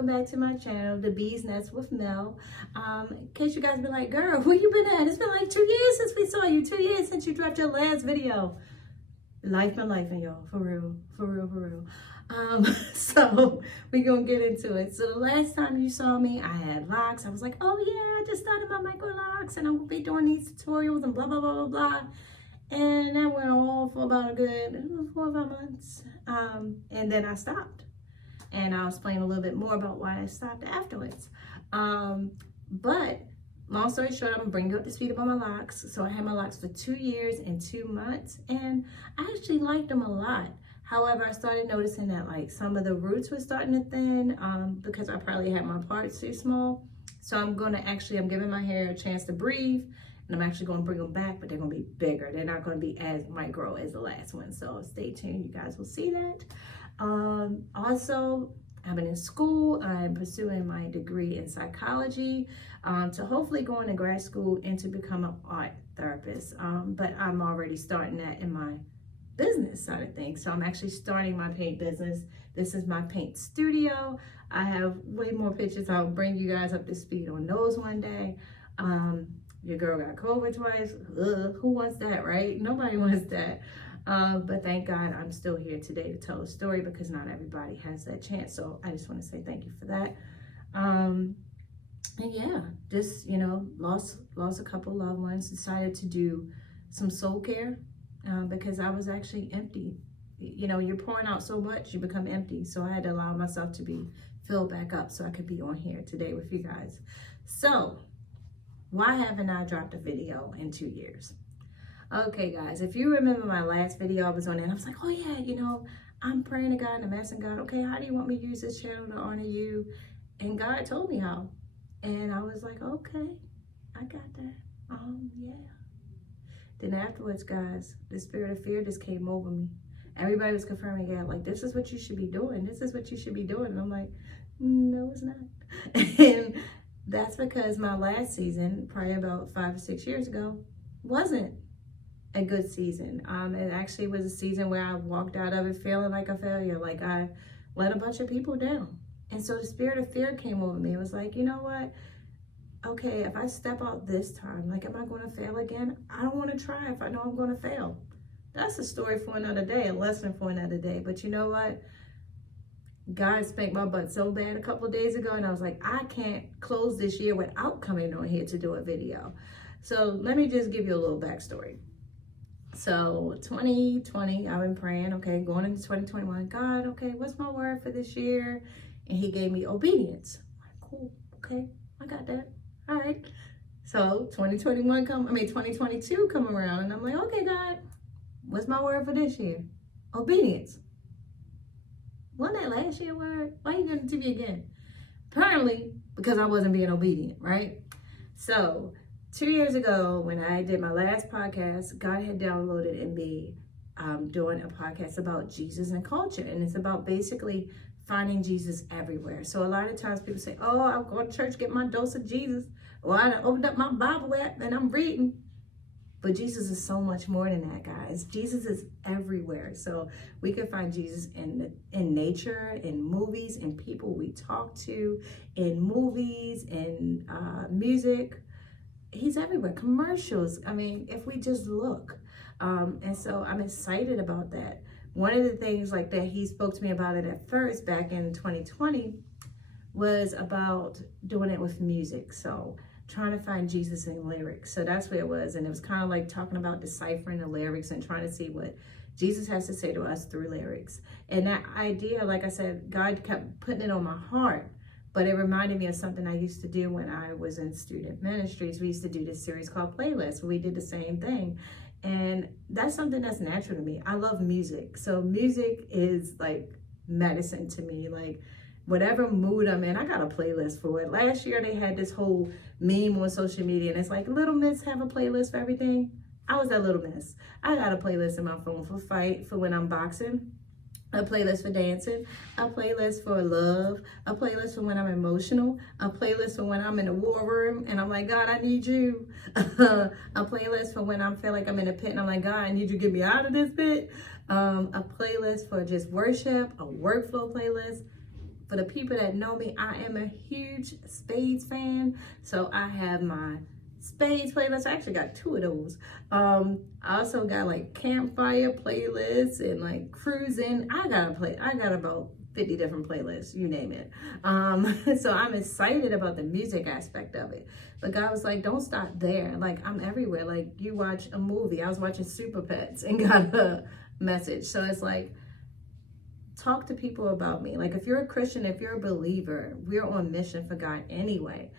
welcome back to my channel, The Bee's Nest with Mel. In case you guys be like, girl, where you been at? It's been like 2 years since we saw you, 2 years since you dropped your last video. Life been life, y'all, for real, for real, for real. So we gonna get into it. So the last time you saw me, I had locks. I was like, oh yeah, I just started my micro locks and I'm gonna be doing these tutorials and blah, blah, blah, blah, blah. And that went on for about a good 4 or 5 months. And then I stopped. And I'll explain a little bit more about why I stopped afterwards. But long story short, I'm gonna bring you up to speed about my locks. So I had my locks for 2 years and 2 months, and I actually liked them a lot. However, I started noticing that like some of the roots were starting to thin because I probably had my parts too small. So I'm giving my hair a chance to breathe, and I'm actually gonna bring them back, but they're gonna be bigger. They're not gonna be as micro as the last one. So stay tuned, you guys will see that. Also, I've been in school. I'm pursuing my degree in psychology to hopefully go into grad school and to become an art therapist. But I'm already starting that in my business side of things. So I'm actually starting my paint business. This is my paint studio. I have way more pictures. I'll bring you guys up to speed on those one day. Your girl got COVID twice. Ugh, who wants that, right? Nobody wants that. But thank God I'm still here today to tell a story because not everybody has that chance. So I just want to say thank you for that. And yeah, just, lost a couple loved ones, decided to do some soul care because I was actually empty. You're pouring out so much, you become empty. So I had to allow myself to be filled back up so I could be on here today with you guys. So why haven't I dropped a video in 2 years? Okay, guys, if you remember my last video I was on, and I was like, oh yeah, I'm praying to God and I'm asking God, okay, how do you want me to use this channel to honor you? And God told me how. And I was like, okay, I got that. Yeah. Then afterwards, guys, the spirit of fear just came over me. Everybody was confirming, yeah, like, this is what you should be doing. This is what you should be doing. And I'm like, no, it's not. And that's because my last season, probably about 5 or 6 years ago, wasn't a good season. It actually was a season where I walked out of it feeling like a failure, like I let a bunch of people down. And so the spirit of fear came over me. It was like, you know what? Okay, if I step out this time, like, am I going to fail again? I don't want to try if I know I'm going to fail. That's a story for another day, a lesson for another day. But you know what? God spanked my butt so bad a couple of days ago, and I was like, I can't close this year without coming on here to do a video. So let me just give you a little backstory. So 2020, I've been praying, okay, going into 2021, God, okay, what's my word for this year? And he gave me obedience. I'm like, cool, okay, I got that. All right. So 2022 come around, and I'm like, okay, God, what's my word for this year? Obedience. Wasn't that last year's word? Why are you going to me again? Apparently, because I wasn't being obedient, right? So 2 years ago, when I did my last podcast, God had downloaded in me doing a podcast about Jesus and culture. And it's about basically finding Jesus everywhere. So a lot of times people say, oh, I'll go to church, get my dose of Jesus. Or I opened up my Bible app and I'm reading. But Jesus is so much more than that, guys. Jesus is everywhere. So we can find Jesus in nature, in movies, in people we talk to, in movies, in music. He's everywhere. Commercials. I mean, if we just look. And so I'm excited about that. One of the things like that he spoke to me about it at first back in 2020 was about doing it with music. So trying to find Jesus in lyrics. So that's where it was. And it was kind of like talking about deciphering the lyrics and trying to see what Jesus has to say to us through lyrics. And that idea, like I said, God kept putting it on my heart. But it reminded me of something I used to do when I was in student ministries. We used to do this series called Playlists, where we did the same thing. And that's something that's natural to me. I love music. So music is like medicine to me. Like whatever mood I'm in, I got a playlist for it. Last year they had this whole meme on social media, and it's like, Little Miss have a playlist for everything. I was that Little Miss. I got a playlist in my phone for fight, for when I'm boxing, a playlist for dancing, a playlist for love, a playlist for when I'm emotional, a playlist for when I'm in a war room and I'm like, God, I need you. A playlist for when I feel like I'm in a pit and I'm like, God, I need you to get me out of this pit. A playlist for just worship, a workflow playlist. For the people that know me, I am a huge Spades fan. So I have my Spades playlist. I actually got 2 of those. I also got like campfire playlists and like cruising. I got about 50 different playlists, you name it. So I'm excited about the music aspect of it. But God was like, don't stop there. Like, I'm everywhere. Like, you watch a movie. I was watching Super Pets and got a message. So it's like, talk to people about me. Like, if you're a Christian, if you're a believer, we're on mission for God anyway.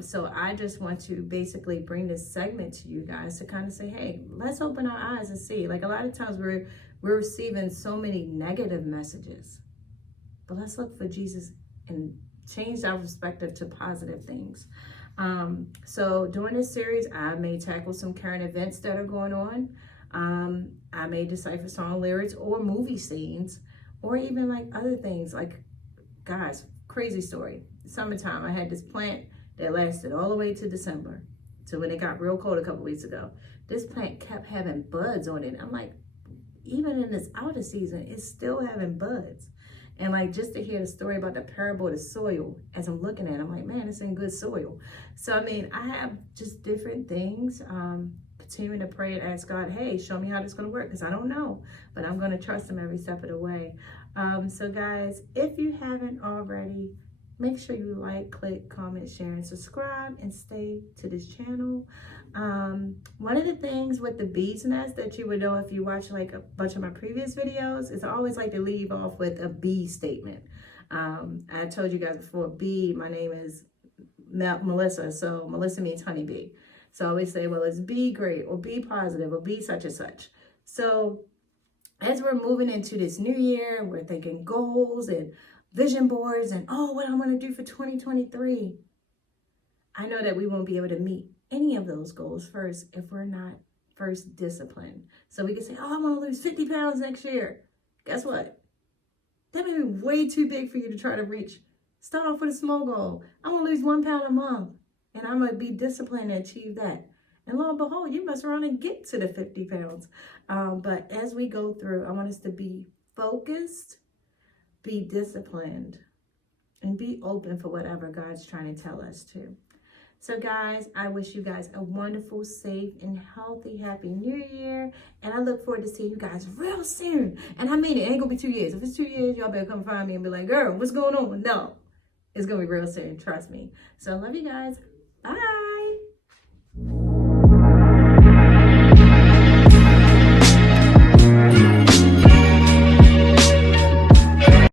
So I just want to basically bring this segment to you guys to kind of say, hey, let's open our eyes and see. Like, a lot of times we're receiving so many negative messages, but let's look for Jesus and change our perspective to positive things. So during this series, I may tackle some current events that are going on. I may decipher song lyrics or movie scenes, or even like other things. Like, guys, crazy story. Summertime, I had this plant that lasted all the way to December. So when it got real cold a couple weeks ago, this plant kept having buds on it. I'm like, even in this outer season, it's still having buds. And like, just to hear the story about the parable of the soil, as I'm looking at it, I'm like, man, it's in good soil. So, I mean, I have just different things. Continuing to pray and ask God, hey, show me how this is going to work, because I don't know, but I'm going to trust him every step of the way. So guys, if you haven't already, make sure you like, click, comment, share, and subscribe, and stay to this channel. One of the things with the bee's nest that you would know if you watch like a bunch of my previous videos is I always like to leave off with a B statement. I told you guys before, B, my name is Melissa, so Melissa means honeybee. So I always say, well, it's be great, or be positive, or be such and such. So as we're moving into this new year, we're thinking goals and vision boards and, oh, what I want to do for 2023. I know that we won't be able to meet any of those goals first if we're not first disciplined. So we can say, oh, I want to lose 50 pounds next year. Guess what? That may be way too big for you to try to reach. Start off with a small goal. I want to lose 1 pound a month. And I'm going to be disciplined to achieve that. And lo and behold, you mess around and get to the 50 pounds. But as we go through, I want us to be focused, be disciplined, and be open for whatever God's trying to tell us to. So guys, I wish you guys a wonderful, safe, and healthy, happy new year. And I look forward to seeing you guys real soon. And I mean, it ain't going to be 2 years. If it's 2 years, y'all better come find me and be like, girl, what's going on? No, it's going to be real soon. Trust me. So I love you guys. Bye.